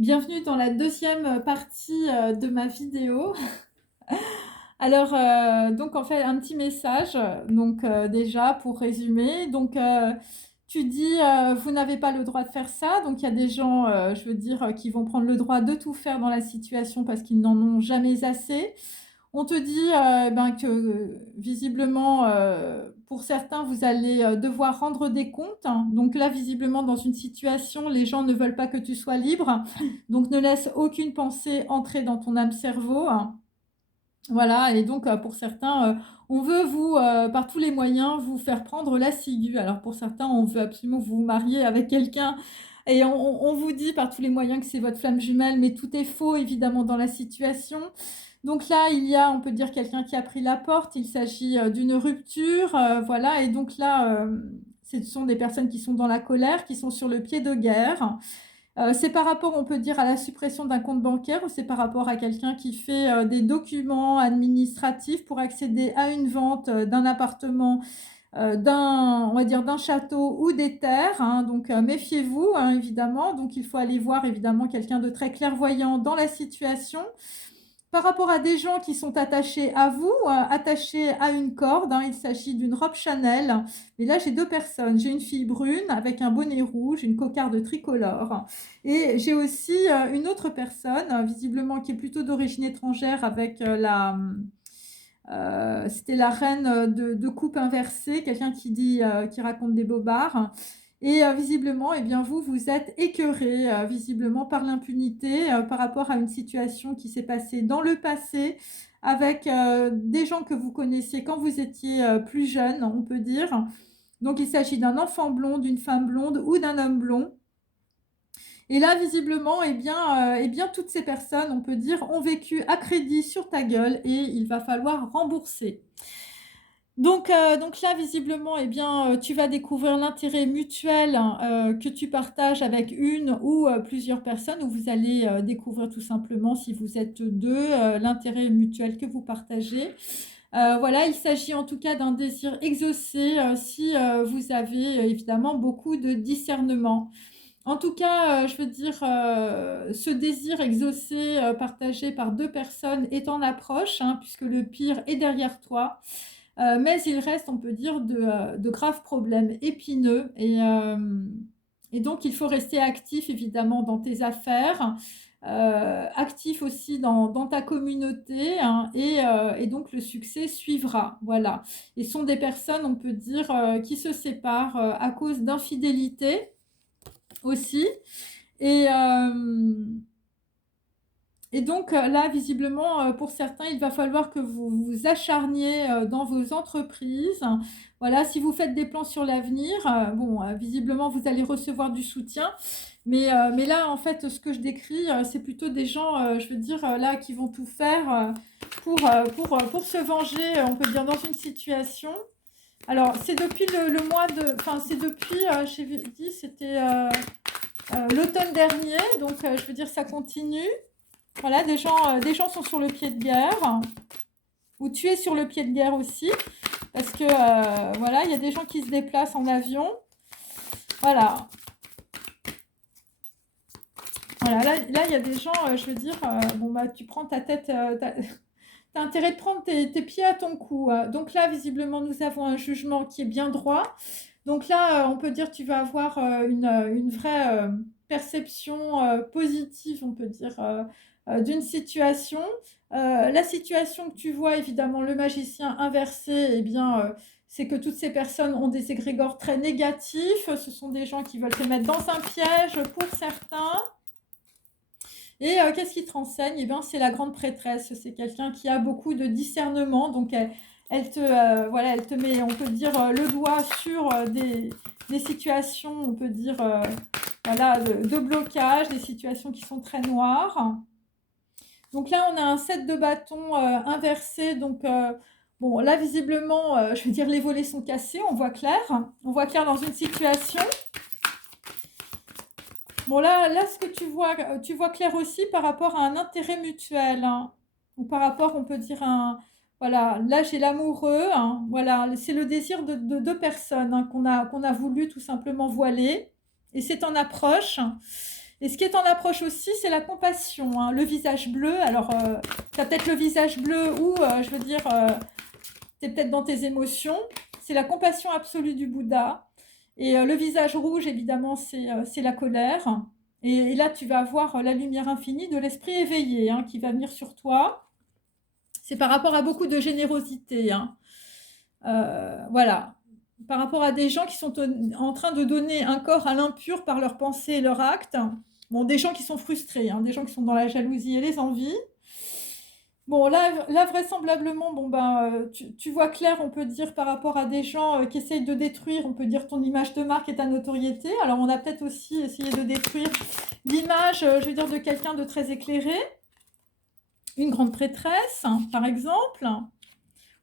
Bienvenue dans la deuxième partie de ma vidéo. Alors, donc en fait, un petit message, donc déjà pour résumer. Donc, tu dis, vous n'avez pas le droit de faire ça. Donc, il y a des gens, je veux dire, qui vont prendre le droit de tout faire dans la situation parce qu'ils n'en ont jamais assez. On te dit que visiblement, pour certains, vous allez devoir rendre des comptes. Donc là, visiblement, dans une situation, les gens ne veulent pas que tu sois libre. Donc ne laisse aucune pensée entrer dans ton âme-cerveau. Voilà, et donc pour certains, on veut vous, par tous les moyens, vous faire prendre la ciguë. Alors pour certains, on veut absolument vous marier avec quelqu'un et on vous dit par tous les moyens que c'est votre flamme jumelle, mais tout est faux évidemment dans la situation. Donc là, il y a, on peut dire, quelqu'un qui a pris la porte. Il s'agit d'une rupture, voilà. Et donc là, ce sont des personnes qui sont dans la colère, qui sont sur le pied de guerre. C'est par rapport, on peut dire, à la suppression d'un compte bancaire ou c'est par rapport à quelqu'un qui fait des documents administratifs pour accéder à une vente d'un appartement, on va dire, d'un château ou des terres, hein. Donc méfiez-vous, hein, évidemment. Donc il faut aller voir évidemment quelqu'un de très clairvoyant dans la situation. Par rapport à des gens qui sont attachés à vous, attachés à une corde, hein, il s'agit d'une robe Chanel. Mais là, j'ai deux personnes. J'ai une fille brune avec un bonnet rouge, une cocarde tricolore. Et j'ai aussi une autre personne, visiblement qui est plutôt d'origine étrangère, avec c'était la reine de coupe inversée, quelqu'un qui raconte des bobards. Et visiblement, eh bien, vous êtes écœuré, visiblement, par l'impunité, par rapport à une situation qui s'est passée dans le passé avec des gens que vous connaissiez quand vous étiez plus jeune, on peut dire. Donc, il s'agit d'un enfant blond, d'une femme blonde ou d'un homme blond. Et là, visiblement, eh bien, toutes ces personnes, on peut dire, ont vécu à crédit sur ta gueule et il va falloir rembourser. Donc là, visiblement, eh bien, tu vas découvrir l'intérêt mutuel que tu partages avec une ou plusieurs personnes, où vous allez découvrir tout simplement, si vous êtes deux, l'intérêt mutuel que vous partagez. Voilà, il s'agit en tout cas d'un désir exaucé si vous avez évidemment beaucoup de discernement. En tout cas, je veux dire, ce désir exaucé, partagé par deux personnes est en approche, hein, puisque le pire est derrière toi. Mais il reste, on peut dire, de graves problèmes épineux. Et donc, il faut rester actif, évidemment, dans tes affaires, actif aussi dans ta communauté, hein, et donc le succès suivra. Voilà. Et ce sont des personnes, on peut dire, qui se séparent à cause d'infidélité aussi. Et, et donc là, visiblement, pour certains, il va falloir que vous vous acharniez dans vos entreprises. Voilà, si vous faites des plans sur l'avenir, bon, visiblement, vous allez recevoir du soutien. Mais là, en fait, ce que je décris, c'est plutôt des gens, je veux dire, là, qui vont tout faire pour se venger, on peut dire, dans une situation. Alors, c'est depuis le mois de... Enfin, c'est depuis, j'ai dit, c'était l'automne dernier. Donc, je veux dire, ça continue. Voilà, des gens sont sur le pied de guerre, ou tu es sur le pied de guerre aussi, parce que voilà, il y a des gens qui se déplacent en avion. Voilà, voilà, là il y a des gens, je veux dire, bon bah tu prends ta tête, t'as intérêt de prendre tes pieds à ton cou. Donc là, visiblement, nous avons un jugement qui est bien droit. Donc là, on peut dire que tu vas avoir une vraie perception positive, on peut dire, d'une situation. La situation que tu vois, évidemment, le magicien inversé, eh bien, c'est que toutes ces personnes ont des égrégores très négatifs. Ce sont des gens qui veulent te mettre dans un piège pour certains. Et qu'est-ce qui te renseigne? Eh bien, c'est la grande prêtresse. C'est quelqu'un qui a beaucoup de discernement. Donc, voilà, elle te met, on peut dire, le doigt sur des situations, on peut dire, voilà, de blocage, des situations qui sont très noires. Donc là, on a un 7 de bâton inversé. Donc, bon, là, visiblement, je veux dire, les volets sont cassés. On voit clair. On voit clair dans une situation. Bon, là, ce que tu vois clair aussi par rapport à un intérêt mutuel, hein, ou par rapport, on peut dire, voilà, là, j'ai l'amoureux, hein, voilà, c'est le désir de deux personnes, hein, qu'on a voulu tout simplement voiler, et c'est en approche. Et ce qui est en approche aussi, c'est la compassion, hein, le visage bleu. Alors, tu as peut-être le visage bleu ou, je veux dire, tu es peut-être dans tes émotions. C'est la compassion absolue du Bouddha. Et le visage rouge, évidemment, c'est la colère. Et là, tu vas avoir la lumière infinie de l'esprit éveillé, hein, qui va venir sur toi. C'est par rapport à beaucoup de générosité, hein. Voilà. Par rapport à des gens qui sont en train de donner un corps à l'impur par leurs pensées et leurs actes. Bon, des gens qui sont frustrés, hein, des gens qui sont dans la jalousie et les envies. Bon, là vraisemblablement, bon, ben, tu vois clair, on peut dire, par rapport à des gens qui essayent de détruire, on peut dire, ton image de marque et ta notoriété. Alors, on a peut-être aussi essayé de détruire l'image, je veux dire, de quelqu'un de très éclairé. Une grande prêtresse, hein, par exemple,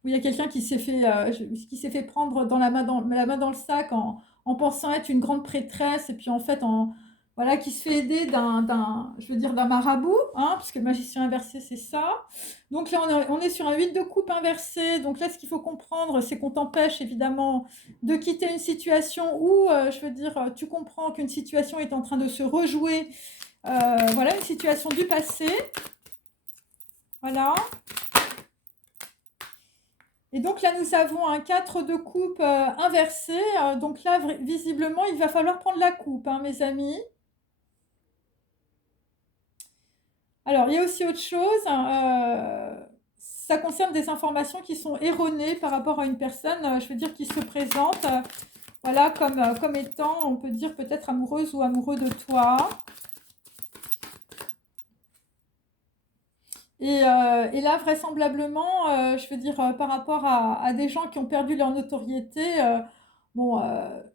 où il y a quelqu'un qui s'est fait prendre la main dans le sac en pensant être une grande prêtresse, et puis en fait, voilà, qui se fait aider d'un marabout, hein, puisque le magicien inversé, c'est ça. Donc là, on est sur un 8 de coupe inversé. Donc là, ce qu'il faut comprendre, c'est qu'on t'empêche évidemment de quitter une situation où, je veux dire, tu comprends qu'une situation est en train de se rejouer. Voilà, une situation du passé. Voilà. Et donc là, nous avons un 4 de coupe inversé. Donc là, visiblement, il va falloir prendre la coupe, hein, mes amis. Alors, il y a aussi autre chose. Ça concerne des informations qui sont erronées par rapport à une personne, je veux dire, qui se présente, voilà, comme étant, on peut dire, peut-être amoureuse ou amoureux de toi. Et là, vraisemblablement, je veux dire, par rapport à des gens qui ont perdu leur notoriété, bon,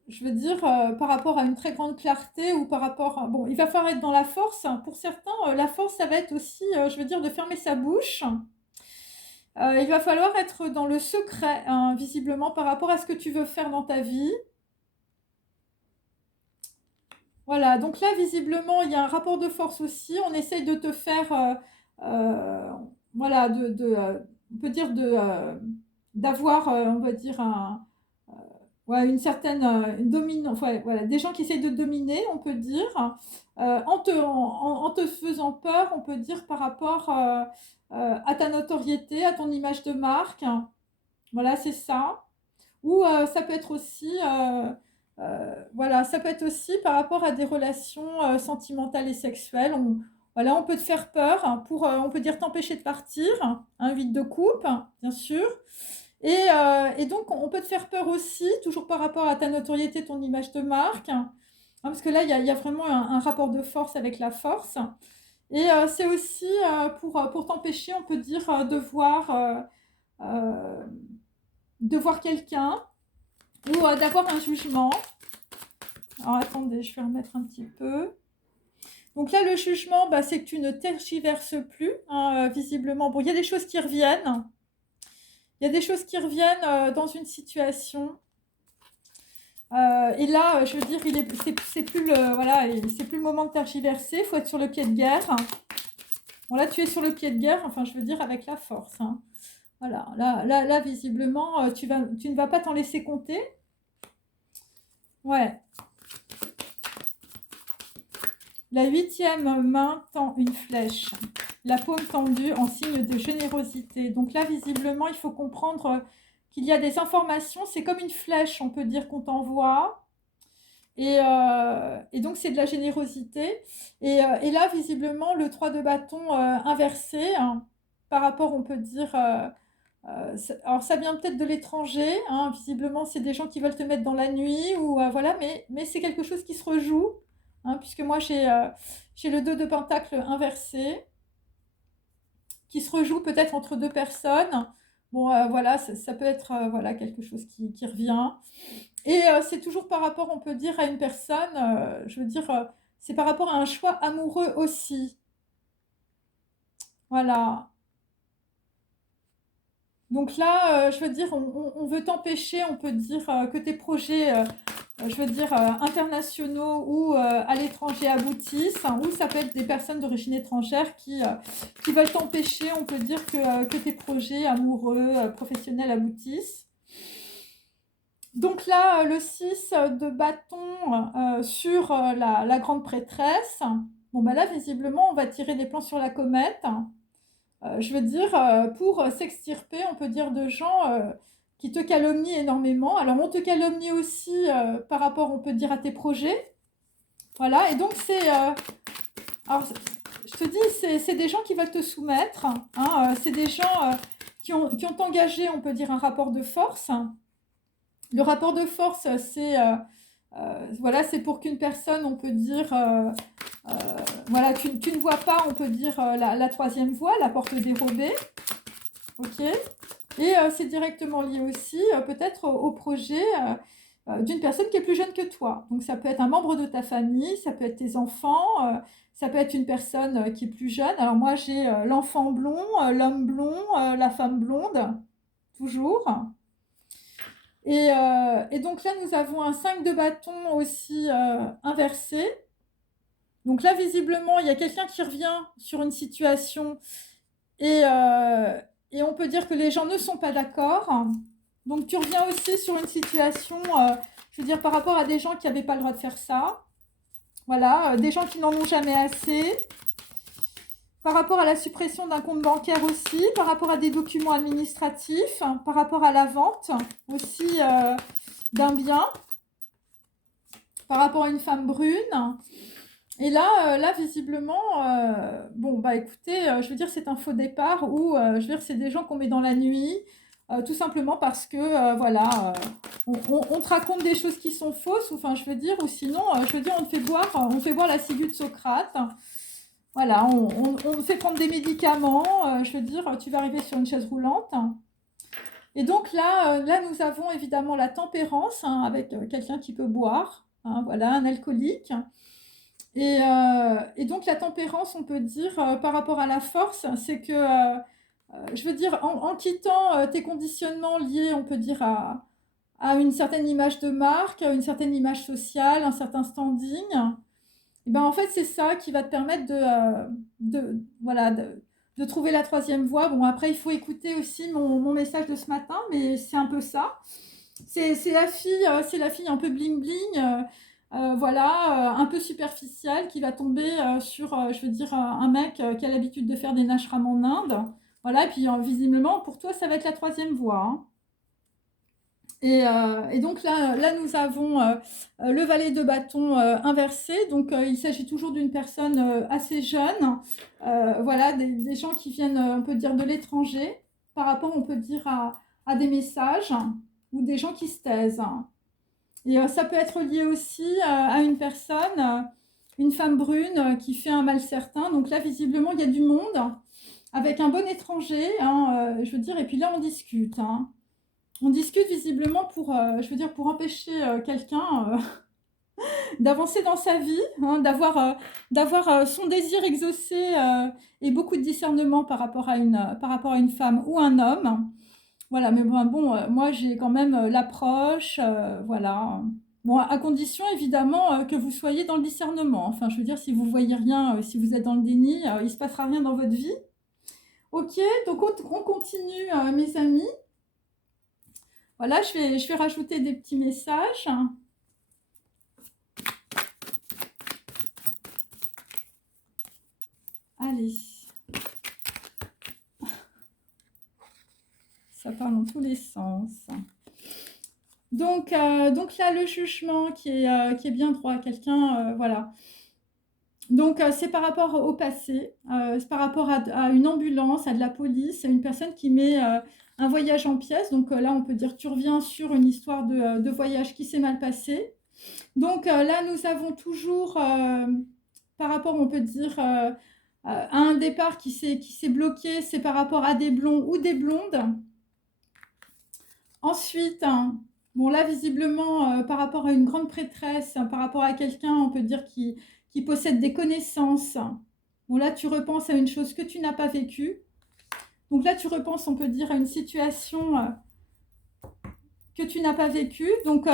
je veux dire, par rapport à une très grande clarté ou par rapport bon, il va falloir être dans la force. Pour certains, la force, ça va être aussi, je veux dire, de fermer sa bouche. Il va falloir être dans le secret, hein, visiblement, par rapport à ce que tu veux faire dans ta vie. Voilà, donc là, visiblement, il y a un rapport de force aussi. On essaye de te faire, voilà, on peut dire d'avoir, on va dire, ouais, une certaine dominance, ouais, voilà, des gens qui essayent de dominer, on peut dire, en te faisant peur, on peut dire, par rapport à ta notoriété, à ton image de marque. Voilà, c'est ça. Ou ça peut être aussi, voilà, ça peut être aussi par rapport à des relations sentimentales et sexuelles. Voilà, on peut te faire peur pour, on peut dire, t'empêcher de partir, un vide de coupe, bien sûr. Et donc, on peut te faire peur aussi, toujours par rapport à ta notoriété, ton image de marque, hein, parce que là, il y a vraiment un rapport de force avec la force. Et c'est aussi pour t'empêcher, on peut dire, euh, de voir quelqu'un ou d'avoir un jugement. Alors, attendez, je vais remettre un petit peu. Donc là, le jugement, bah, c'est que tu ne tergiverses plus, hein, visiblement. Bon, il y a des choses qui reviennent. Il y a des choses qui reviennent dans une situation. Et là, je veux dire, c'est plus voilà, c'est plus le moment de tergiverser. Il faut être sur le pied de guerre. Bon, là, tu es sur le pied de guerre, enfin, je veux dire, avec la force, hein. Voilà, là visiblement, tu ne vas pas t'en laisser compter. Ouais. La 8e main tend une flèche, la paume tendue en signe de générosité. Donc là, visiblement, il faut comprendre qu'il y a des informations. C'est comme une flèche, on peut dire, qu'on t'envoie. Et donc, c'est de la générosité. Et là, visiblement, le 3 de bâton inversé, hein, par rapport, on peut dire... alors, ça vient peut-être de l'étranger, hein, visiblement, c'est des gens qui veulent te mettre dans la nuit, ou voilà, mais c'est quelque chose qui se rejoue, hein, puisque moi, j'ai le 2 de pentacle inversé, qui se rejoue peut-être entre deux personnes. Bon, voilà, ça peut être voilà, quelque chose qui revient. Et c'est toujours par rapport, on peut dire, à une personne, je veux dire, c'est par rapport à un choix amoureux aussi. Voilà. Donc là, je veux dire, on veut t'empêcher, on peut dire, que tes projets, je veux dire, internationaux ou à l'étranger aboutissent, hein, ou ça peut être des personnes d'origine étrangère qui veulent t'empêcher, on peut dire, que tes projets amoureux, professionnels aboutissent. Donc là, le 6 de bâton sur la grande prêtresse. Bon, bah là, visiblement, on va tirer des plans sur la comète. Je veux dire, pour s'extirper, on peut dire, de gens qui te calomnient énormément. Alors, on te calomnie aussi par rapport, on peut dire, à tes projets. Voilà, et donc c'est... alors, je te dis, c'est des gens qui veulent te soumettre. Hein, c'est des gens qui ont engagé, on peut dire, un rapport de force. Le rapport de force, c'est... voilà, c'est pour qu'une personne, on peut dire... voilà, tu ne vois pas, on peut dire, la troisième voie, la porte dérobée. Ok. Et c'est directement lié aussi, peut-être, au projet d'une personne qui est plus jeune que toi. Donc, ça peut être un membre de ta famille, ça peut être tes enfants, ça peut être une personne qui est plus jeune. Alors, moi, j'ai l'enfant blond, l'homme blond, la femme blonde, toujours. Et donc là, nous avons un 5 de bâton aussi inversé. Donc là, visiblement, il y a quelqu'un qui revient sur une situation et, et on peut dire que les gens ne sont pas d'accord. Donc tu reviens aussi sur une situation, je veux dire, par rapport à des gens qui n'avaient pas le droit de faire ça. Voilà, des gens qui n'en ont jamais assez. Par rapport à la suppression d'un compte bancaire aussi, par rapport à des documents administratifs, par rapport à la vente aussi d'un bien, par rapport à une femme brune. Et là visiblement, bon, bah écoutez, je veux dire, c'est un faux départ où, je veux dire, c'est des gens qu'on met dans la nuit, tout simplement parce que, voilà, on te raconte des choses qui sont fausses, ou, enfin, je veux dire, ou sinon, je veux dire, on te fait boire la ciguë de Socrate. Voilà, on te fait prendre des médicaments, je veux dire, tu vas arriver sur une chaise roulante. Et donc là, nous avons évidemment la tempérance, hein, avec quelqu'un qui peut boire, hein, voilà, un alcoolique. Et donc la tempérance, on peut dire, par rapport à la force, c'est que, je veux dire, en quittant tes conditionnements liés, on peut dire, à une certaine image de marque, à une certaine image sociale, un certain standing, et ben en fait, c'est ça qui va te permettre voilà, de trouver la troisième voie. Bon, après, il faut écouter aussi mon message de ce matin, mais c'est un peu ça. C'est la fille un peu bling-bling, voilà, un peu superficielle, qui va tomber sur, je veux dire, un mec qui a l'habitude de faire des nashrams en Inde. Voilà, et puis visiblement, pour toi, ça va être la troisième voie. Hein. Et donc là, nous avons le valet de bâton inversé. Donc, il s'agit toujours d'une personne assez jeune. Voilà, des gens qui viennent, on peut dire, de l'étranger, par rapport, on peut dire, à des messages, ou des gens qui se taisent. Et ça peut être lié aussi à une personne, une femme brune qui fait un mal certain. Donc là, visiblement, il y a du monde avec un bon étranger, hein, je veux dire, et puis là, on discute. Hein. On discute visiblement pour, je veux dire, pour empêcher quelqu'un d'avancer dans sa vie, hein, d'avoir son désir exaucé et beaucoup de discernement par rapport à une femme ou un homme. Voilà, mais bon, moi j'ai quand même l'approche, voilà. Bon, à condition évidemment que vous soyez dans le discernement. Enfin, je veux dire, si vous voyez rien, si vous êtes dans le déni, il ne se passera rien dans votre vie. Ok, donc on continue, mes amis. Voilà, je vais rajouter des petits messages. Allez. Ça part dans tous les sens. Donc là, le jugement qui est bien droit à quelqu'un, voilà. Donc, c'est par rapport au passé, c'est par rapport à une ambulance, à de la police, à une personne qui met un voyage en pièces. Donc là, on peut dire tu reviens sur une histoire de voyage qui s'est mal passé. Donc là, nous avons toujours, par rapport, on peut dire, à un départ qui s'est bloqué, c'est par rapport à des blonds ou des blondes. Ensuite, hein, bon là, visiblement, par rapport à une grande prêtresse, par rapport à quelqu'un, on peut dire, qui possède des connaissances. Bon là, tu repenses à une chose que tu n'as pas vécue. Donc là, tu repenses, on peut dire, à une situation que tu n'as pas vécue. Donc,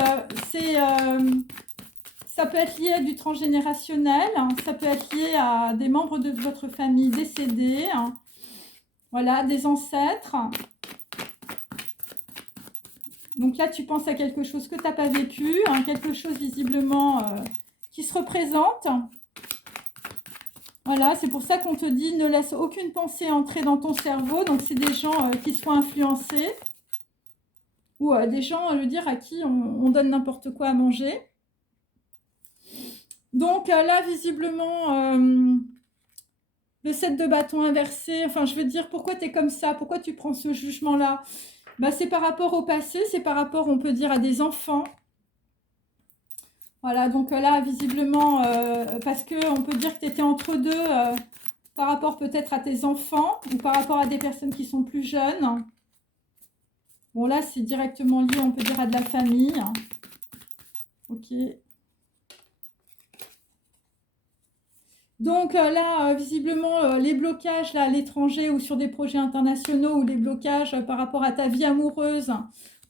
ça peut être lié à du transgénérationnel, hein, ça peut être lié à des membres de votre famille décédés, hein, voilà, des ancêtres. Donc là, tu penses à quelque chose que tu n'as pas vécu, hein, quelque chose visiblement qui se représente. Voilà, c'est pour ça qu'on te dit ne laisse aucune pensée entrer dans ton cerveau. Donc, c'est des gens qui soient influencés ou des gens, je veux dire, à qui on donne n'importe quoi à manger. Donc, là, visiblement, le 7 de bâton inversé, enfin, je veux dire, pourquoi tu es comme ça? Pourquoi tu prends ce jugement-là? Bah, c'est par rapport au passé, c'est par rapport, on peut dire, à des enfants. Voilà, donc là, visiblement, parce qu'on peut dire que tu étais entre deux par rapport peut-être à tes enfants ou par rapport à des personnes qui sont plus jeunes. Bon, là, c'est directement lié, on peut dire, à de la famille. Ok. Donc là, visiblement, les blocages là, à l'étranger ou sur des projets internationaux ou les blocages par rapport à ta vie amoureuse.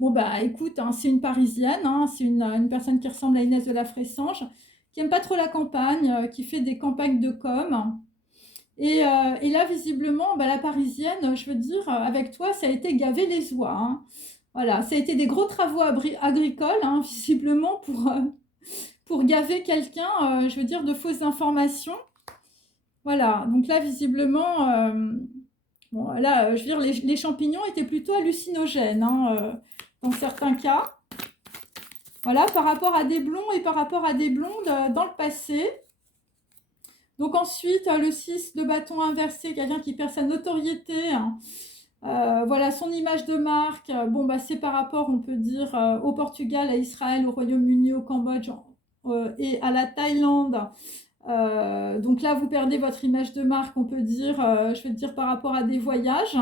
Bon, bah écoute, hein, c'est une Parisienne, hein, c'est une personne qui ressemble à Inès de la Fressange, qui n'aime pas trop la campagne, qui fait des campagnes de com. Et là, visiblement, bah, la Parisienne, je veux dire, avec toi, ça a été gaver les oies. Hein. Voilà, ça a été des gros travaux agricoles, hein, visiblement, pour gaver quelqu'un, je veux dire, de fausses informations. Voilà, donc là, visiblement, bon, là, je veux dire, les champignons étaient plutôt hallucinogènes, hein, dans certains cas. Voilà, par rapport à des blonds et par rapport à des blondes dans le passé. Donc ensuite, le 6 de bâton inversé, quelqu'un qui perd sa notoriété, hein. Voilà, son image de marque, bon, bah, c'est par rapport, on peut dire, au Portugal, à Israël, au Royaume-Uni, au Cambodge et à la Thaïlande. Donc là, vous perdez votre image de marque, on peut dire, je veux dire, par rapport à des voyages.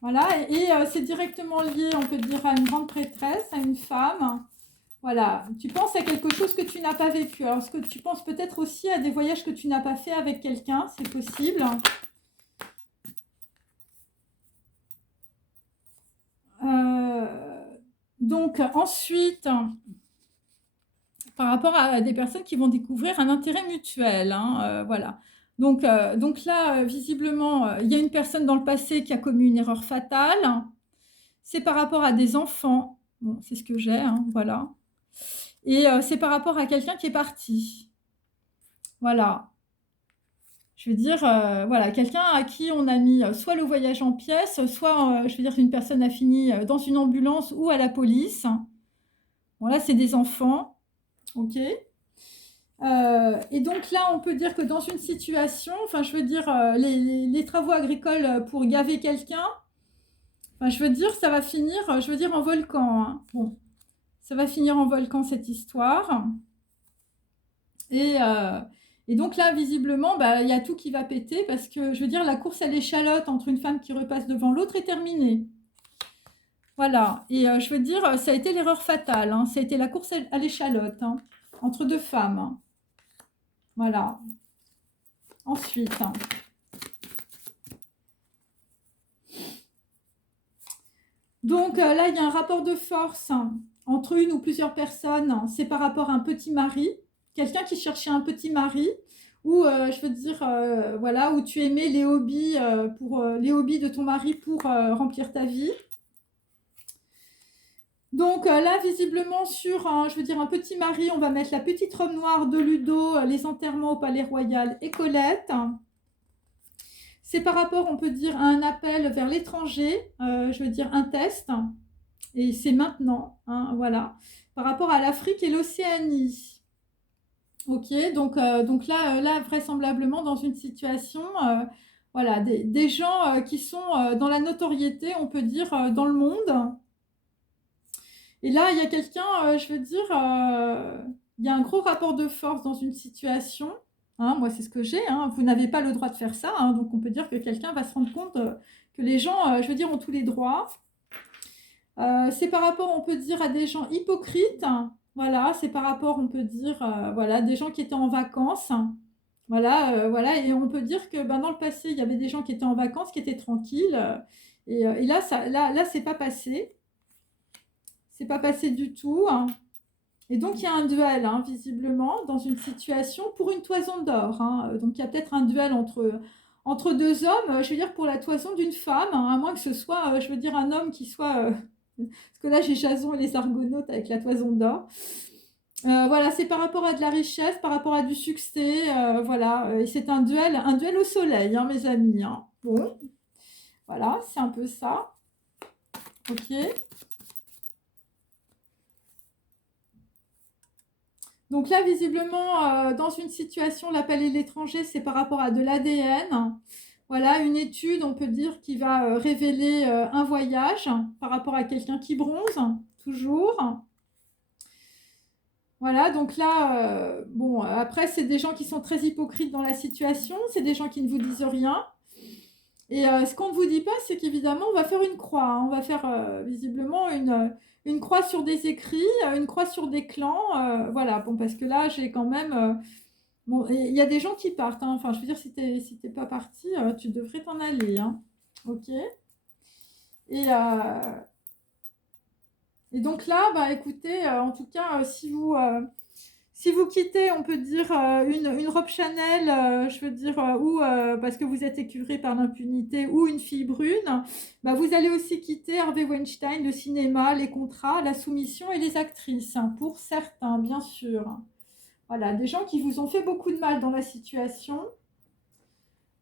Voilà, et c'est directement lié, on peut dire, à une grande prêtresse, à une femme. Voilà, tu penses à quelque chose que tu n'as pas vécu. Alors, est-ce que tu penses peut-être aussi à des voyages que tu n'as pas fait avec quelqu'un? C'est possible. Euh, donc, ensuite, par rapport à des personnes qui vont découvrir un intérêt mutuel. Hein, voilà. Donc là, visiblement, il y a une personne dans le passé qui a commis une erreur fatale. C'est par rapport à des enfants. Bon, c'est ce que j'ai, hein, voilà. Et c'est par rapport à quelqu'un qui est parti. Voilà. Je veux dire, voilà, quelqu'un à qui on a mis soit le voyage en pièces, soit, je veux dire, une personne a fini dans une ambulance ou à la police. Bon, là, c'est des enfants. OK. Et donc là, on peut dire que dans une situation, enfin, je veux dire, les travaux agricoles pour gaver quelqu'un, enfin, je veux dire, ça va finir, je veux dire, en volcan. Hein. Bon, ça va finir en volcan cette histoire. Et, euh, et donc là, visiblement, bah, y a tout qui va péter parce que, je veux dire, la course à l'échalote entre une femme qui repasse devant l'autre est terminée. Voilà. Et je veux dire, ça a été l'erreur fatale. Hein. Ça a été la course à l'échalote hein, entre deux femmes. Hein. Voilà. Ensuite. Donc là, il y a un rapport de force entre une ou plusieurs personnes. C'est par rapport à un petit mari, quelqu'un qui cherchait un petit mari, ou je veux dire, voilà, où tu aimais les hobbies, les hobbies de ton mari pour remplir ta vie. Donc là, visiblement, sur je veux dire, un petit mari, on va mettre la petite robe noire de Ludo, les enterrements au Palais Royal et Colette. C'est par rapport, on peut dire, à un appel vers l'étranger, je veux dire un test, et c'est maintenant, hein, voilà, par rapport à l'Afrique et l'Océanie. Ok, donc là, vraisemblablement, dans une situation, voilà, des gens qui sont dans la notoriété, on peut dire, dans le monde. Et là, il y a quelqu'un, je veux dire, il y a un gros rapport de force dans une situation. Hein, moi, c'est ce que j'ai. Hein, vous n'avez pas le droit de faire ça. Hein, donc, on peut dire que quelqu'un va se rendre compte que les gens, je veux dire, ont tous les droits. C'est par rapport, on peut dire, à des gens hypocrites. Voilà, c'est par rapport, on peut dire, voilà, des gens qui étaient en vacances. Voilà, voilà, et on peut dire que ben, dans le passé, il y avait des gens qui étaient en vacances, qui étaient tranquilles. Et là, c'est pas passé. C'est pas passé du tout. Hein. Et donc, il y a un duel, hein, visiblement, dans une situation pour une toison d'or. Hein. Donc, il y a peut-être un duel entre deux hommes, je veux dire, pour la toison d'une femme, hein, à moins que ce soit, je veux dire, un homme qui soit... parce que là, j'ai Jason et les Argonautes avec la toison d'or. Voilà, c'est par rapport à de la richesse, par rapport à du succès, voilà, et c'est un duel au soleil, hein, mes amis, hein. Bon, voilà, c'est un peu ça. Ok. Donc là, visiblement, dans une situation, l'appel et l'étranger, c'est par rapport à de l'ADN. Voilà, une étude, on peut dire, qui va révéler un voyage par rapport à quelqu'un qui bronze, toujours. Voilà, donc là, bon, après, c'est des gens qui sont très hypocrites dans la situation, c'est des gens qui ne vous disent rien. Et ce qu'on ne vous dit pas, c'est qu'évidemment, on va faire une croix, hein. On va faire visiblement une croix sur des écrits, une croix sur des clans. Voilà, bon, parce que là, j'ai quand même. Bon, il y a des gens qui partent, hein. Enfin, je veux dire, si t'es pas parti, tu devrais t'en aller, hein. Ok. Et, euh, et donc là, bah écoutez, en tout cas, si vous quittez, on peut dire, une robe Chanel, je veux dire, ou parce que vous êtes écœuré par l'impunité, ou une fille brune, bah, vous allez aussi quitter Harvey Weinstein, le cinéma, les contrats, la soumission et les actrices, hein, pour certains, bien sûr. Voilà, des gens qui vous ont fait beaucoup de mal dans la situation.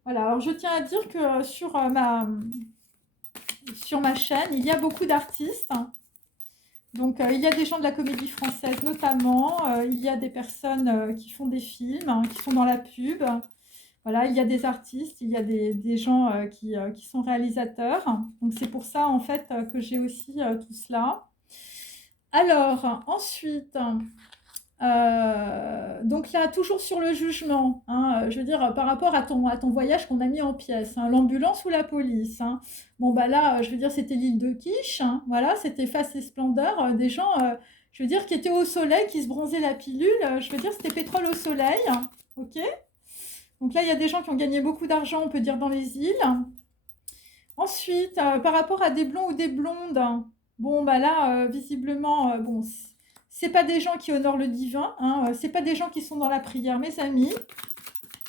Voilà, alors je tiens à dire que sur ma chaîne, il y a beaucoup d'artistes. Donc, il y a des gens de la comédie française notamment, il y a des personnes qui font des films, hein, qui sont dans la pub. Voilà, il y a des artistes, il y a des gens qui sont réalisateurs. Donc, c'est pour ça, en fait, que j'ai aussi tout cela. Alors, ensuite, donc là, toujours sur le jugement, hein, je veux dire, par rapport à ton voyage qu'on a mis en pièces, hein, l'ambulance ou la police, hein. Bon, bah là, je veux dire, c'était l'île de Quiche, hein, voilà, c'était face et splendeur, des gens, je veux dire, qui étaient au soleil, qui se bronzaient la pilule, je veux dire, c'était pétrole au soleil, hein, ok. Donc là, il y a des gens qui ont gagné beaucoup d'argent, on peut dire, dans les îles. Ensuite, par rapport à des blonds ou des blondes, bon, bah là, visiblement, bon, c'est pas des gens qui honorent le divin, hein, c'est pas des gens qui sont dans la prière, mes amis.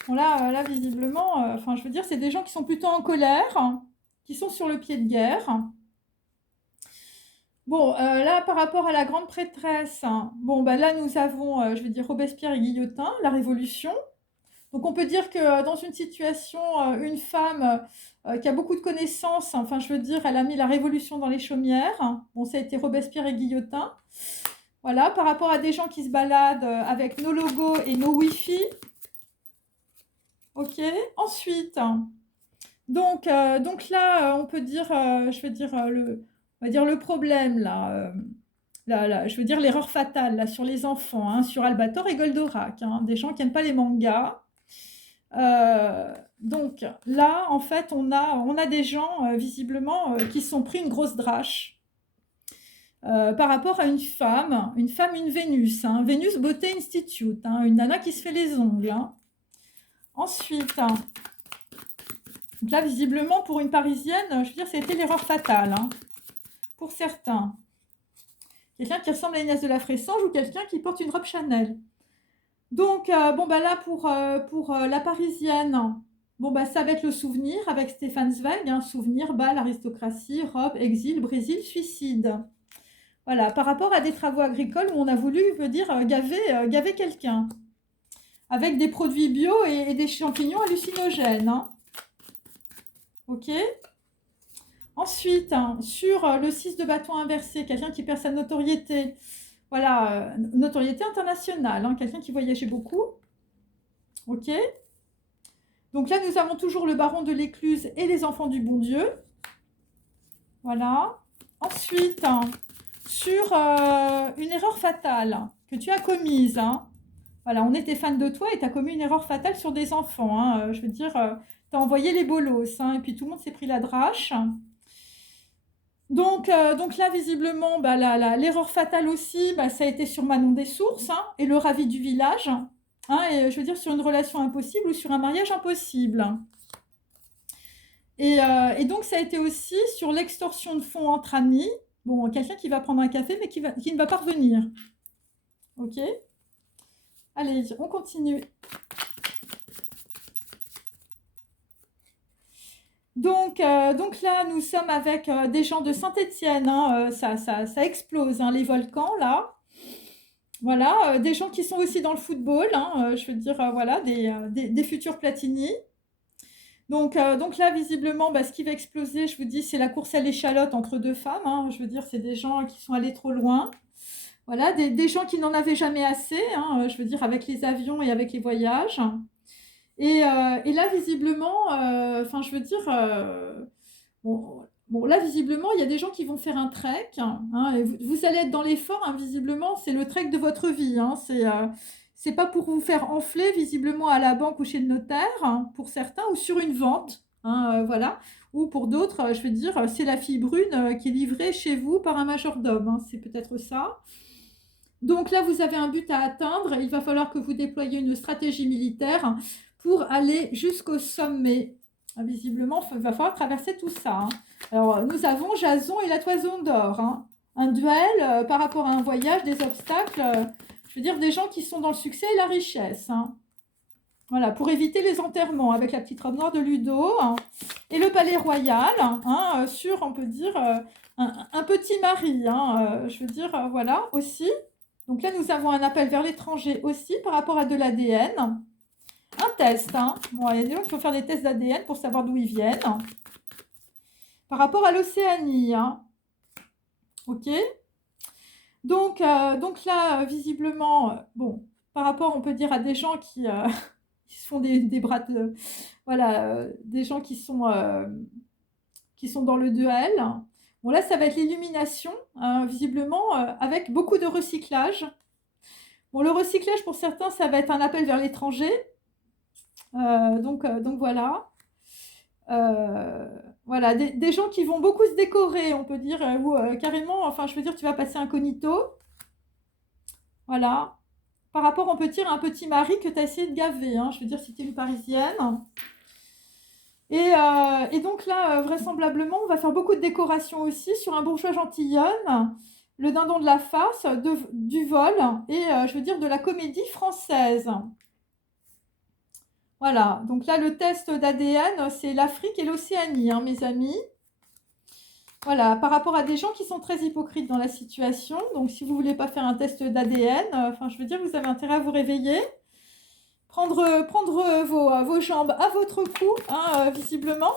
Bon, là visiblement, enfin, je veux dire, c'est des gens qui sont plutôt en colère, qui sont sur le pied de guerre. Bon, là, par rapport à la grande prêtresse, hein, bon, bah là, nous avons, je veux dire, Robespierre et Guillotin, la Révolution. Donc on peut dire que dans une situation, une femme qui a beaucoup de connaissances, enfin je veux dire, elle a mis la révolution dans les chaumières. Bon, ça a été Robespierre et Guillotin. Voilà, par rapport à des gens qui se baladent avec nos logos et nos Wi-Fi. Ok, ensuite, donc là, on peut dire, je veux dire, on va dire le problème, là, je veux dire l'erreur fatale là, sur les enfants, hein, sur Albator et Goldorak, hein, des gens qui n'aiment pas les mangas. Donc là, en fait, on a des gens, visiblement, qui se sont pris une grosse drache par rapport à une Vénus, hein, Vénus Beauté Institute, hein, une nana qui se fait les ongles, hein. Ensuite, hein, donc là, visiblement, pour une Parisienne, je veux dire, c'était l'erreur fatale, hein, pour certains. Quelqu'un qui ressemble à Inès de la Fressange ou quelqu'un qui porte une robe Chanel. Donc, bon, bah là, pour la Parisienne, bon, bah, ça va être le souvenir avec Stéphane Zweig, hein, souvenir, bal, aristocratie, robe, exil, Brésil, suicide. Voilà, par rapport à des travaux agricoles où on a voulu, veut dire, gaver quelqu'un, avec des produits bio et des champignons hallucinogènes, hein. Ok. Ensuite, hein, sur le 6 de bâton inversé, quelqu'un qui perd sa notoriété. Voilà, notoriété internationale, hein, quelqu'un qui voyageait beaucoup. Ok. Donc là, nous avons toujours le baron de l'Écluse et les enfants du bon Dieu. Voilà. Ensuite, hein, sur une erreur fatale que tu as commise, hein. Voilà, on était fan de toi et tu as commis une erreur fatale sur des enfants, hein. Je veux dire, tu as envoyé les bolos, hein, et puis tout le monde s'est pris la drache. Donc là, visiblement, bah, l'erreur fatale aussi, bah, ça a été sur Manon des Sources, hein, et le ravi du village, hein, et je veux dire sur une relation impossible ou sur un mariage impossible. Et donc ça a été aussi sur l'extorsion de fonds entre amis. Bon, quelqu'un qui va prendre un café mais qui ne va pas revenir. Ok. Allez, on continue. Donc là, nous sommes avec des gens de Saint-Étienne, hein, ça explose, hein, les volcans, là. Voilà, des gens qui sont aussi dans le football, hein, je veux dire, voilà, des futurs Platini. Donc là, visiblement, bah, ce qui va exploser, je vous dis, c'est la course à l'échalote entre deux femmes, hein. Je veux dire, c'est des gens qui sont allés trop loin. Voilà, des gens qui n'en avaient jamais assez, hein, je veux dire, avec les avions et avec les voyages. Et là, visiblement, enfin, je veux dire, bon, là, visiblement, il y a des gens qui vont faire un trek, hein, et vous allez être dans l'effort, hein, visiblement, c'est le trek de votre vie, hein, c'est pas pour vous faire enfler, visiblement, à la banque ou chez le notaire, hein, pour certains, ou sur une vente, hein, voilà, ou pour d'autres, je veux dire, c'est la fille brune qui est livrée chez vous par un majordome, hein, c'est peut-être ça. Donc là, vous avez un but à atteindre. Il va falloir que vous déployiez une stratégie militaire pour aller jusqu'au sommet. Visiblement, il va falloir traverser tout ça, hein. Alors, nous avons Jason et la toison d'or, hein. Un duel par rapport à un voyage, des obstacles, je veux dire des gens qui sont dans le succès et la richesse, hein. Voilà, pour éviter les enterrements avec la petite robe noire de Ludo, hein, et le palais royal, hein, sur, on peut dire, un petit mari, hein, je veux dire, voilà, aussi. Donc là, nous avons un appel vers l'étranger aussi par rapport à de l'ADN. Un test, hein. Bon, il y a des gens qui vont faire des tests d'ADN pour savoir d'où ils viennent. Par rapport à l'Océanie, hein. Ok. Donc là, visiblement, bon, par rapport, on peut dire, à des gens qui se font des bras de... Voilà, des gens qui sont dans le duel. Bon, là, ça va être l'illumination, visiblement, avec beaucoup de recyclage. Bon, le recyclage, pour certains, ça va être un appel vers l'étranger. Donc voilà. Voilà, des gens qui vont beaucoup se décorer, on peut dire, ou carrément, enfin, je veux dire, tu vas passer incognito. Voilà. Par rapport, on peut dire, à un petit mari que tu as essayé de gaver, hein. Je veux dire, si tu es une Parisienne. Et donc là, vraisemblablement, on va faire beaucoup de décorations aussi sur un bourgeois gentilhomme, le dindon de la farce, du vol et, je veux dire, de la comédie française. Voilà, donc là, le test d'ADN, c'est l'Afrique et l'Océanie, hein, mes amis. Voilà, par rapport à des gens qui sont très hypocrites dans la situation. Donc, si vous ne voulez pas faire un test d'ADN, enfin, je veux dire, vous avez intérêt à vous réveiller. Prendre vos jambes à votre cou, hein, visiblement.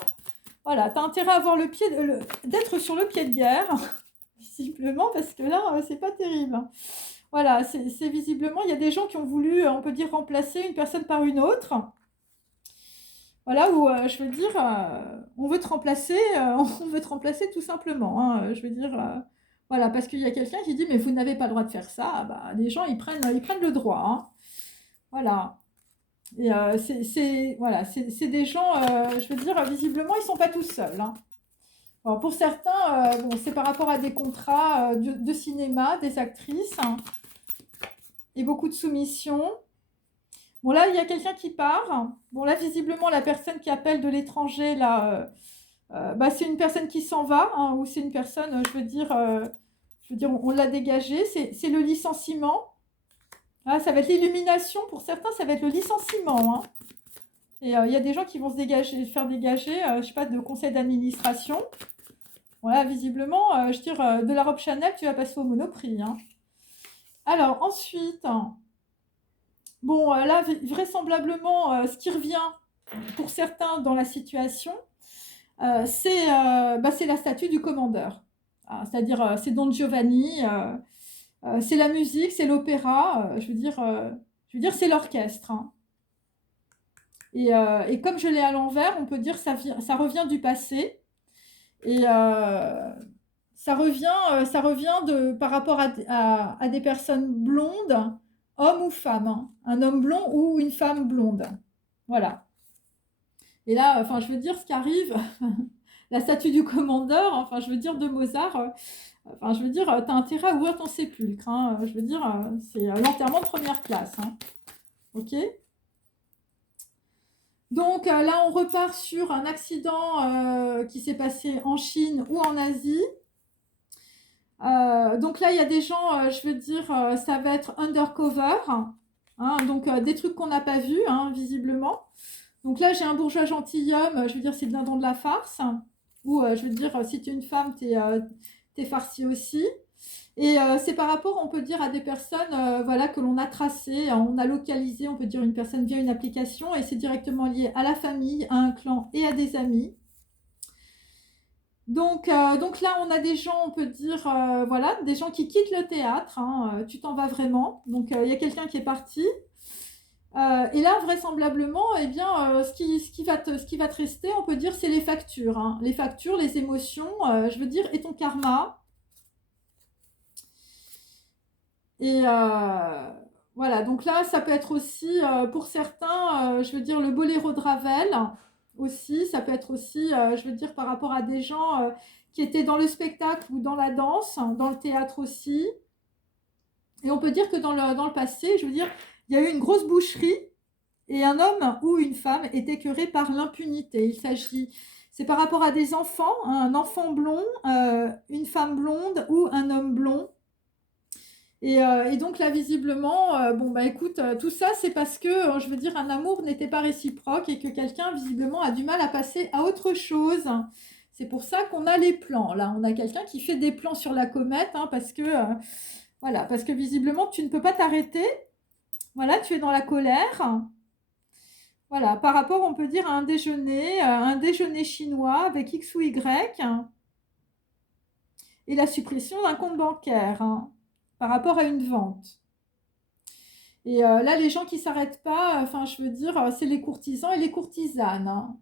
Voilà, tu as intérêt à avoir d'être sur le pied de guerre, visiblement, parce que là, c'est pas terrible. Voilà, c'est visiblement, il y a des gens qui ont voulu, on peut dire, remplacer une personne par une autre. Voilà, où je veux dire, on veut te remplacer, on veut te remplacer tout simplement, hein, je veux dire, voilà, parce qu'il y a quelqu'un qui dit, mais vous n'avez pas le droit de faire ça, bah, les gens, ils prennent le droit, hein. Voilà. Et voilà, c'est des gens, je veux dire, visiblement, ils ne sont pas tous seuls, hein. Alors, pour certains, bon, c'est par rapport à des contrats de cinéma, des actrices, hein, et beaucoup de soumission. Bon, là, il y a quelqu'un qui part. Bon, là, visiblement, la personne qui appelle de l'étranger, là, bah, c'est une personne qui s'en va, hein, ou c'est une personne, je veux dire, on l'a dégagée. C'est le licenciement. Ah, ça va être l'illumination. Pour certains, ça va être le licenciement, hein. Et il y a des gens qui vont faire dégager, je sais pas, de conseil d'administration. Voilà, visiblement, je veux dire, de la robe Chanel, tu vas passer au Monoprix, hein. Alors, ensuite, bon, là, vraisemblablement, ce qui revient pour certains dans la situation, c'est la statue du commandeur. Ah, c'est-à-dire, c'est Don Giovanni, c'est la musique, c'est l'opéra, je veux dire, c'est l'orchestre, hein. Et comme je l'ai à l'envers, on peut dire que ça revient du passé. Et ça revient par rapport à des personnes blondes, hommes ou femmes, hein. Un homme blond ou une femme blonde. Voilà. Et là, enfin, je veux dire, ce qui arrive, la statue du commandeur, enfin, je veux dire, de Mozart, enfin, je veux dire, tu as intérêt à ouvrir ton sépulcre, hein. Je veux dire, c'est l'enterrement de première classe, hein. Ok ? Donc là, on repart sur un accident qui s'est passé en Chine ou en Asie. Donc là, il y a des gens, je veux dire, ça va être undercover, hein, donc des trucs qu'on n'a pas vus, hein, visiblement. Donc là, j'ai un bourgeois gentilhomme, je veux dire, c'est le dindon de la farce. Ou je veux dire, si tu es une femme, tu es farci aussi. Et c'est par rapport, on peut dire, à des personnes voilà, que l'on a tracées, on a localisé, on peut dire, une personne via une application, et c'est directement lié à la famille, à un clan et à des amis. Donc là, on a des gens, on peut dire, voilà, des gens qui quittent le théâtre, hein, tu t'en vas vraiment. Donc il y a quelqu'un qui est parti. Et là, vraisemblablement, eh bien, ce qui va te rester, on peut dire, c'est les factures, hein. Les factures, les émotions, je veux dire, et ton karma. Et voilà, donc là, ça peut être aussi, pour certains, je veux dire, le boléro de Ravel aussi. Ça peut être aussi, je veux dire, par rapport à des gens qui étaient dans le spectacle ou dans la danse, dans le théâtre aussi. Et on peut dire que dans le passé, je veux dire, il y a eu une grosse boucherie et un homme ou une femme est écœuré par l'impunité. C'est par rapport à des enfants, hein, un enfant blond, une femme blonde ou un homme blond. Et donc là, visiblement, bon, bah écoute, tout ça, c'est parce que, je veux dire, un amour n'était pas réciproque et que quelqu'un, visiblement, a du mal à passer à autre chose. C'est pour ça qu'on a les plans. Là, on a quelqu'un qui fait des plans sur la comète, hein, voilà, parce que visiblement, tu ne peux pas t'arrêter. Voilà, tu es dans la colère. Voilà, par rapport, on peut dire, à un déjeuner chinois avec X ou Y, et la suppression d'un compte bancaire, hein, par rapport à une vente. Et là, les gens qui s'arrêtent pas, enfin, je veux dire, c'est les courtisans et les courtisanes, hein.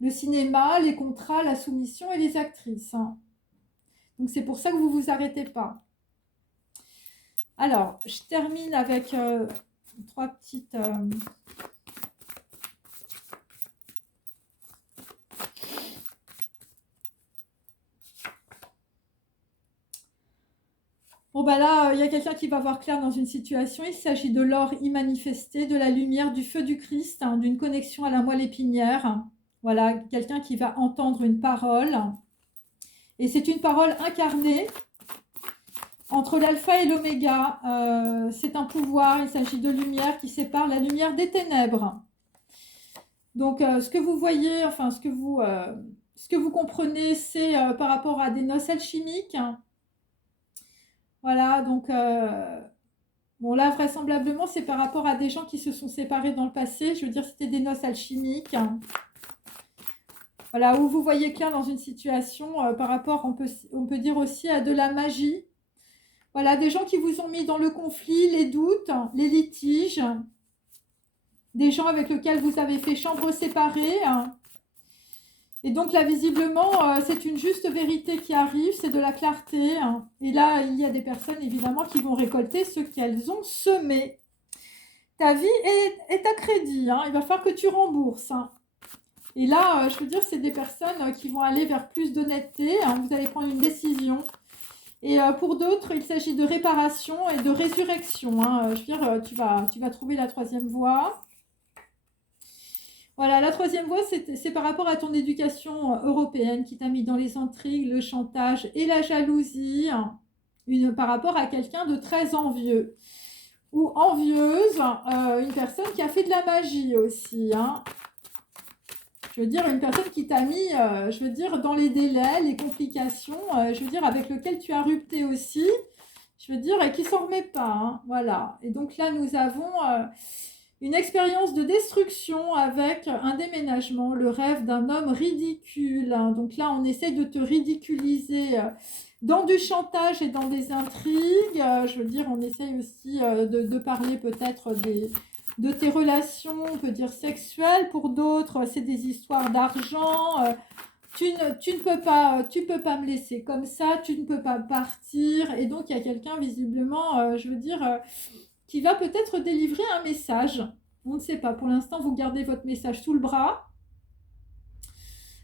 Le cinéma, les contrats, la soumission et les actrices, hein. Donc, c'est pour ça que vous vous arrêtez pas. Alors, je termine avec trois petites... Bon, bah là, il y a quelqu'un qui va voir clair dans une situation. Il s'agit de l'or immanifesté, de la lumière, du feu du Christ, hein, d'une connexion à la moelle épinière. Voilà, quelqu'un qui va entendre une parole. Et c'est une parole incarnée entre l'alpha et l'oméga. C'est un pouvoir, il s'agit de lumière qui sépare la lumière des ténèbres. Donc, ce que vous voyez, enfin, ce que vous comprenez, c'est par rapport à des noces alchimiques. Voilà, donc, bon, là, vraisemblablement, c'est par rapport à des gens qui se sont séparés dans le passé. Je veux dire, c'était des noces alchimiques. Voilà, où vous voyez clair dans une situation par rapport, on peut dire aussi à de la magie. Voilà, des gens qui vous ont mis dans le conflit, les doutes, les litiges. Des gens avec lesquels vous avez fait chambre séparée. Et donc là, visiblement, c'est une juste vérité qui arrive, c'est de la clarté. Et là, il y a des personnes, évidemment, qui vont récolter ce qu'elles ont semé. Ta vie est à crédit, hein. Il va falloir que tu rembourses, hein. Et là, je veux dire, c'est des personnes qui vont aller vers plus d'honnêteté, hein. Vous allez prendre une décision. Et pour d'autres, il s'agit de réparation et de résurrection, hein. Je veux dire, tu vas trouver la troisième voie. Voilà, la troisième voie, c'est par rapport à ton éducation européenne qui t'a mis dans les intrigues, le chantage et la jalousie, hein, par rapport à quelqu'un de très envieux ou envieuse, une personne qui a fait de la magie aussi, hein. Je veux dire, une personne qui t'a mis, je veux dire, dans les délais, les complications, je veux dire, avec lequel tu as rupté aussi, je veux dire, et qui s'en remet pas, hein, voilà. Et donc là, nous avons une expérience de destruction avec un déménagement, le rêve d'un homme ridicule, hein. Donc là, on essaie de te ridiculiser dans du chantage et dans des intrigues. Je veux dire, on essaye aussi de parler peut-être de tes relations, on peut dire sexuelles. Pour d'autres, c'est des histoires d'argent. Tu peux pas me laisser comme ça, tu ne peux pas partir. Et donc, il y a quelqu'un, visiblement, je veux dire, qui va peut-être délivrer un message. On ne sait pas. Pour l'instant, vous gardez votre message sous le bras.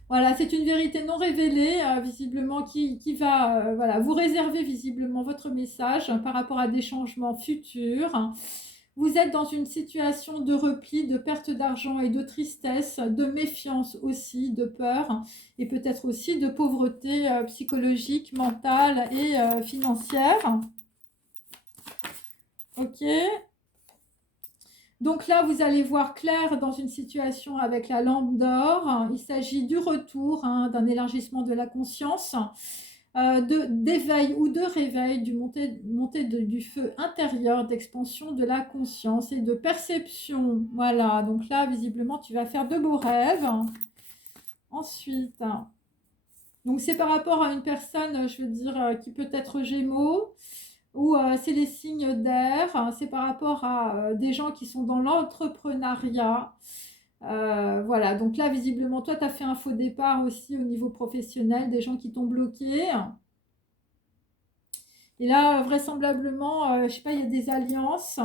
Voilà, c'est une vérité non révélée, visiblement, qui va voilà, vous réserver visiblement votre message par rapport à des changements futurs. Vous êtes dans une situation de repli, de perte d'argent et de tristesse, de méfiance aussi, de peur et peut-être aussi de pauvreté psychologique, mentale et financière. Ok. Donc là, vous allez voir clair dans une situation avec la lampe d'or. Il s'agit du retour, hein, d'un élargissement de la conscience. d'éveil ou de réveil, du feu intérieur, d'expansion de la conscience et de perception. Voilà, donc là, visiblement, tu vas faire de beaux rêves. Ensuite, donc c'est par rapport à une personne, je veux dire, qui peut être Gémeaux, ou c'est les signes d'air, hein, c'est par rapport à des gens qui sont dans l'entrepreneuriat. Voilà, donc là, visiblement, toi, tu as fait un faux départ aussi au niveau professionnel, des gens qui t'ont bloqué. Et là, vraisemblablement, je sais pas, il y a des alliances.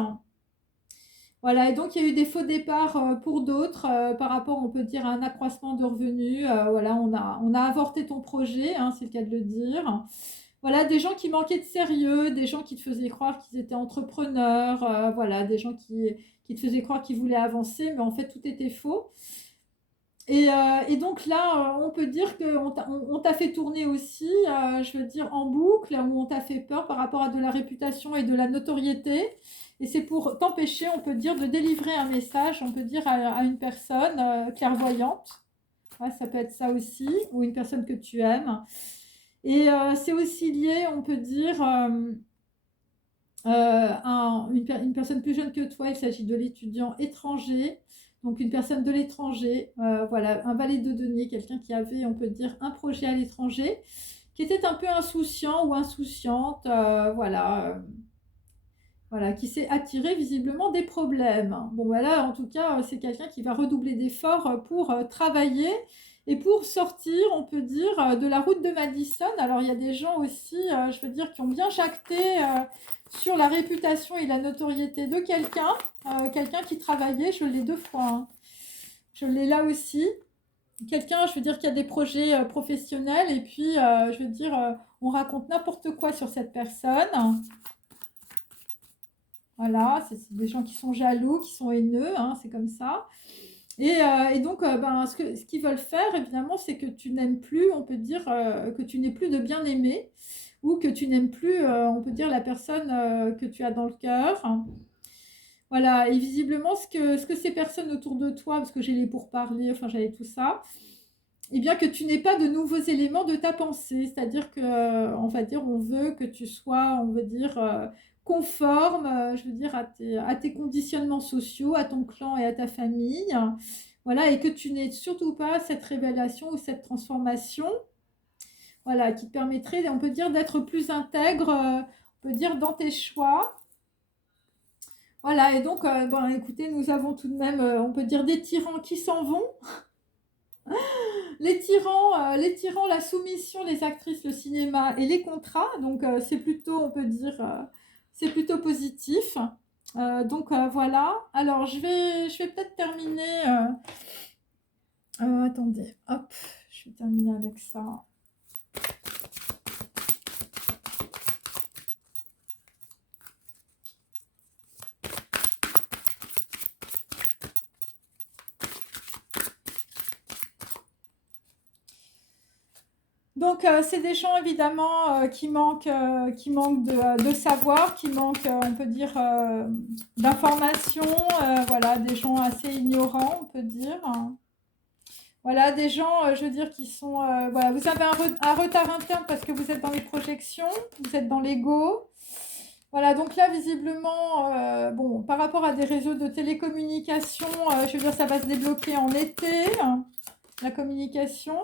Voilà, et donc il y a eu des faux départs pour d'autres par rapport, on peut dire, à un accroissement de revenus. Voilà, on a avorté ton projet, hein, c'est le cas de le dire. Voilà, des gens qui manquaient de sérieux, des gens qui te faisaient croire qu'ils étaient entrepreneurs, voilà, des gens qui te faisaient croire qu'ils voulaient avancer, mais en fait tout était faux. Et donc là, on peut dire qu'on t'a fait tourner aussi, je veux dire, en boucle, où on t'a fait peur par rapport à de la réputation et de la notoriété. Et c'est pour t'empêcher, on peut dire, de délivrer un message, on peut dire, à une personne clairvoyante. Ouais, ça peut être ça aussi, ou une personne que tu aimes. Et c'est aussi lié, on peut dire, à une personne plus jeune que toi. Il s'agit de l'étudiant étranger. Donc une personne de l'étranger, voilà, un valet de denier, quelqu'un qui avait, on peut dire, un projet à l'étranger, qui était un peu insouciant ou insouciante, voilà, qui s'est attiré visiblement des problèmes. Bon, voilà, en tout cas, c'est quelqu'un qui va redoubler d'efforts pour travailler et pour sortir, on peut dire, de la route de Madison. Alors, il y a des gens aussi, je veux dire, qui ont bien jacté sur la réputation et la notoriété de quelqu'un qui travaillait, je l'ai 2 fois, hein. Je l'ai là aussi. Quelqu'un, je veux dire, qui a des projets professionnels et puis, je veux dire, on raconte n'importe quoi sur cette personne. Voilà, c'est des gens qui sont jaloux, qui sont haineux, hein, c'est comme ça. Et donc, ce qu'ils veulent faire, évidemment, c'est que tu n'aimes plus, on peut dire, que tu n'aies plus de bien-aimé ou que tu n'aimes plus, on peut dire, la personne que tu as dans le cœur. Voilà, et visiblement, ce que ces personnes autour de toi, parce que j'ai les pourparlers, enfin, j'avais tout ça, et bien que tu n'aies pas de nouveaux éléments de ta pensée, c'est-à-dire que, on va dire, on veut que tu sois, on veut dire, conforme, je veux dire, à tes conditionnements sociaux, à ton clan et à ta famille, voilà, et que tu n'aies surtout pas cette révélation ou cette transformation, voilà, qui te permettrait, on peut dire, d'être plus intègre, on peut dire, dans tes choix. Voilà, et donc, bon, écoutez, nous avons tout de même, on peut dire, des tyrans qui s'en vont. Les tyrans, la soumission, les actrices, le cinéma et les contrats. Donc, c'est plutôt, on peut dire, c'est plutôt positif. Donc, voilà. Alors, je vais peut-être terminer. Attendez, hop, je vais terminer avec ça. Donc, c'est des gens évidemment qui manquent de savoir, qui manquent, on peut dire, d'informations, voilà, des gens assez ignorants, on peut dire. Voilà, des gens, je veux dire, qui sont, voilà, vous avez un retard interne parce que vous êtes dans les projections, vous êtes dans l'ego. Voilà, donc là, visiblement, bon, par rapport à des réseaux de télécommunication, je veux dire, ça va se débloquer en été, hein, la communication.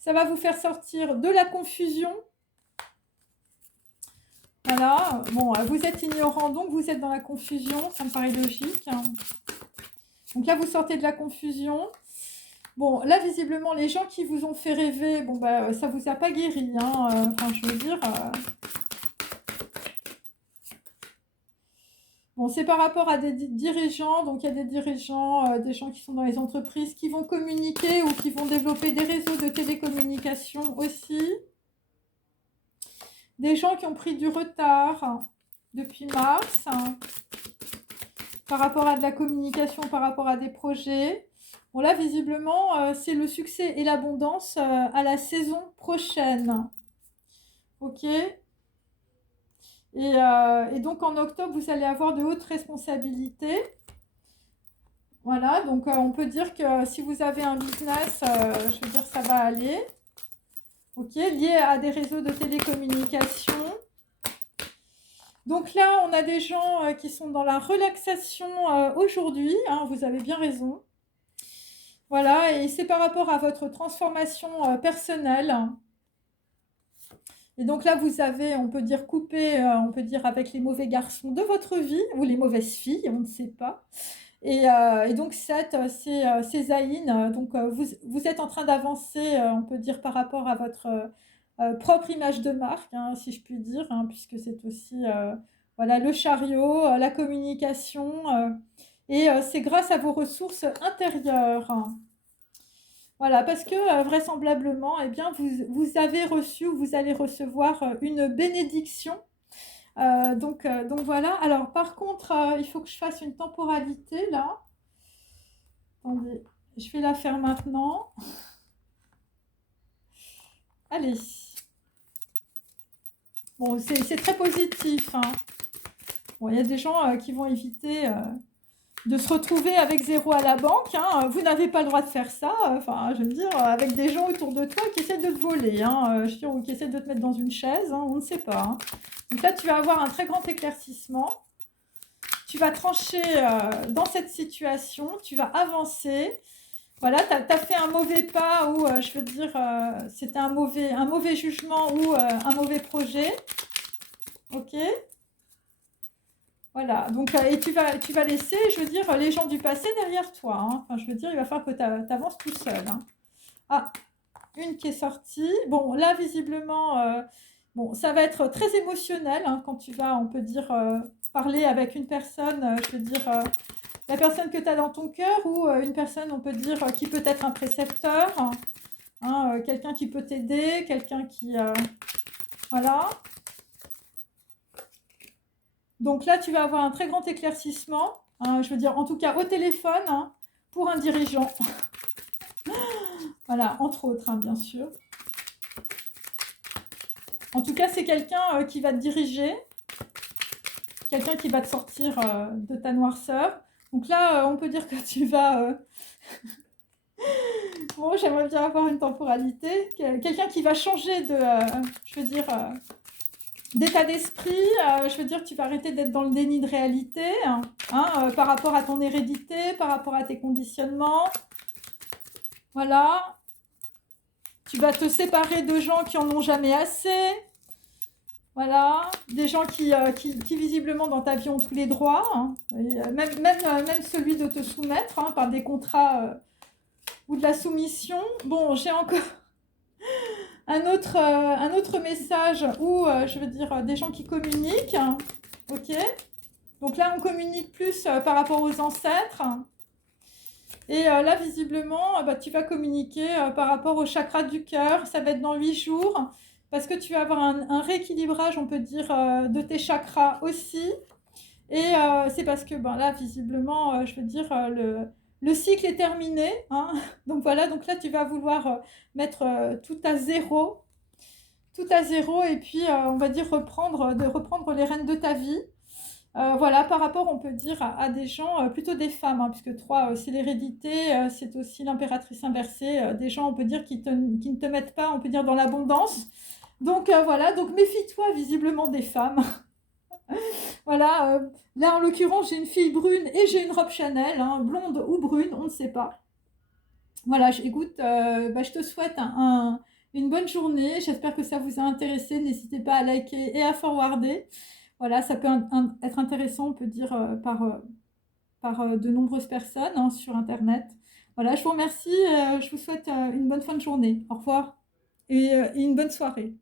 Ça va vous faire sortir de la confusion. Voilà, bon, vous êtes ignorant, donc vous êtes dans la confusion, ça me paraît logique, hein. Donc là, vous sortez de la confusion. Bon, là, visiblement, les gens qui vous ont fait rêver, bon, bah, ça vous a pas guéri, hein, enfin, je veux dire... Bon, c'est par rapport à des dirigeants, donc il y a des dirigeants, des gens qui sont dans les entreprises qui vont communiquer ou qui vont développer des réseaux de télécommunication aussi. Des gens qui ont pris du retard depuis mars, hein, par rapport à de la communication, par rapport à des projets. Bon, là, visiblement, c'est le succès et l'abondance à la saison prochaine. Ok ? Et donc, en octobre, vous allez avoir de hautes responsabilités. Voilà, donc on peut dire que si vous avez un business, je veux dire, ça va aller. ok, liés à des réseaux de télécommunication. Donc là, on a des gens qui sont dans la relaxation aujourd'hui, hein, vous avez bien raison. Voilà, et c'est par rapport à votre transformation personnelle. Et donc là, vous avez, on peut dire, coupé, on peut dire, avec les mauvais garçons de votre vie, ou les mauvaises filles, on ne sait pas. Et donc, c'est Zayn. Donc, vous êtes en train d'avancer, on peut dire, par rapport à votre propre image de marque, hein, si je puis dire, hein, puisque c'est aussi voilà, le chariot, la communication. Et c'est grâce à vos ressources intérieures. Voilà, parce que vraisemblablement, eh bien, vous avez reçu ou vous allez recevoir une bénédiction. Donc voilà. Alors, par contre, il faut que je fasse une temporalité là. Attendez, je vais la faire maintenant. Allez. Bon, c'est très positif, hein. Bon, il y a des gens qui vont éviter de se retrouver avec 0 à la banque, hein. Vous n'avez pas le droit de faire ça. Enfin, je veux dire, avec des gens autour de toi qui essaient de te voler, hein, je veux dire, ou qui essaient de te mettre dans une chaise, hein, on ne sait pas, hein. Donc là, tu vas avoir un très grand éclaircissement. Tu vas trancher dans cette situation, tu vas avancer. Voilà, tu as fait un mauvais pas ou, je veux dire, c'était un mauvais jugement ou un mauvais projet. Ok. Voilà, donc, et tu vas laisser, je veux dire, les gens du passé derrière toi, hein. Enfin, je veux dire, il va falloir que tu avances tout seul, hein. Ah, une qui est sortie. Bon, là, visiblement, bon, ça va être très émotionnel, hein, quand tu vas, on peut dire, parler avec une personne, je veux dire, la personne que tu as dans ton cœur ou une personne, on peut dire, qui peut être un précepteur, hein, quelqu'un qui peut t'aider, quelqu'un qui... voilà. Donc là, tu vas avoir un très grand éclaircissement, hein, je veux dire, en tout cas au téléphone, hein, pour un dirigeant. Voilà, entre autres, hein, bien sûr. En tout cas, c'est quelqu'un qui va te diriger, quelqu'un qui va te sortir de ta noirceur. Donc là, on peut dire que tu vas... Bon, j'aimerais bien avoir une temporalité. Quelqu'un qui va changer de... je veux dire... d'état d'esprit, je veux dire, tu vas arrêter d'être dans le déni de réalité, hein, par rapport à ton hérédité, par rapport à tes conditionnements. Voilà. Tu vas te séparer de gens qui en ont jamais assez. Voilà. Des gens qui visiblement, dans ta vie, ont tous les droits, hein, et, même celui de te soumettre, hein, par des contrats ou de la soumission. Bon, j'ai encore... un autre message où, je veux dire, des gens qui communiquent, hein, ok. Donc là, on communique plus par rapport aux ancêtres. Et là, visiblement, bah, tu vas communiquer par rapport au chakra du cœur. Ça va être dans 8 jours, parce que tu vas avoir un rééquilibrage, on peut dire, de tes chakras aussi. Et c'est parce que, ben, là, visiblement, je veux dire, le cycle est terminé, hein. Donc voilà, donc là, tu vas vouloir mettre tout à zéro. Tout à zéro, et puis, on va dire, reprendre les rênes de ta vie. Voilà, par rapport, on peut dire, à des gens, plutôt des femmes, hein, puisque 3, c'est l'hérédité, c'est aussi l'impératrice inversée, des gens, on peut dire, qui ne te mettent pas, on peut dire, dans l'abondance. Donc voilà, donc méfie-toi visiblement des femmes. Voilà, là, en l'occurrence, j'ai une fille brune et j'ai une robe Chanel, hein, blonde ou brune, on ne sait pas. Voilà, écoute, bah, je te souhaite une bonne journée. J'espère que ça vous a intéressé. N'hésitez pas à liker et à forwarder. Voilà, ça peut être intéressant, on peut dire, par de nombreuses personnes, hein, sur Internet. Voilà, je vous remercie. Je vous souhaite une bonne fin de journée. Au revoir et une bonne soirée.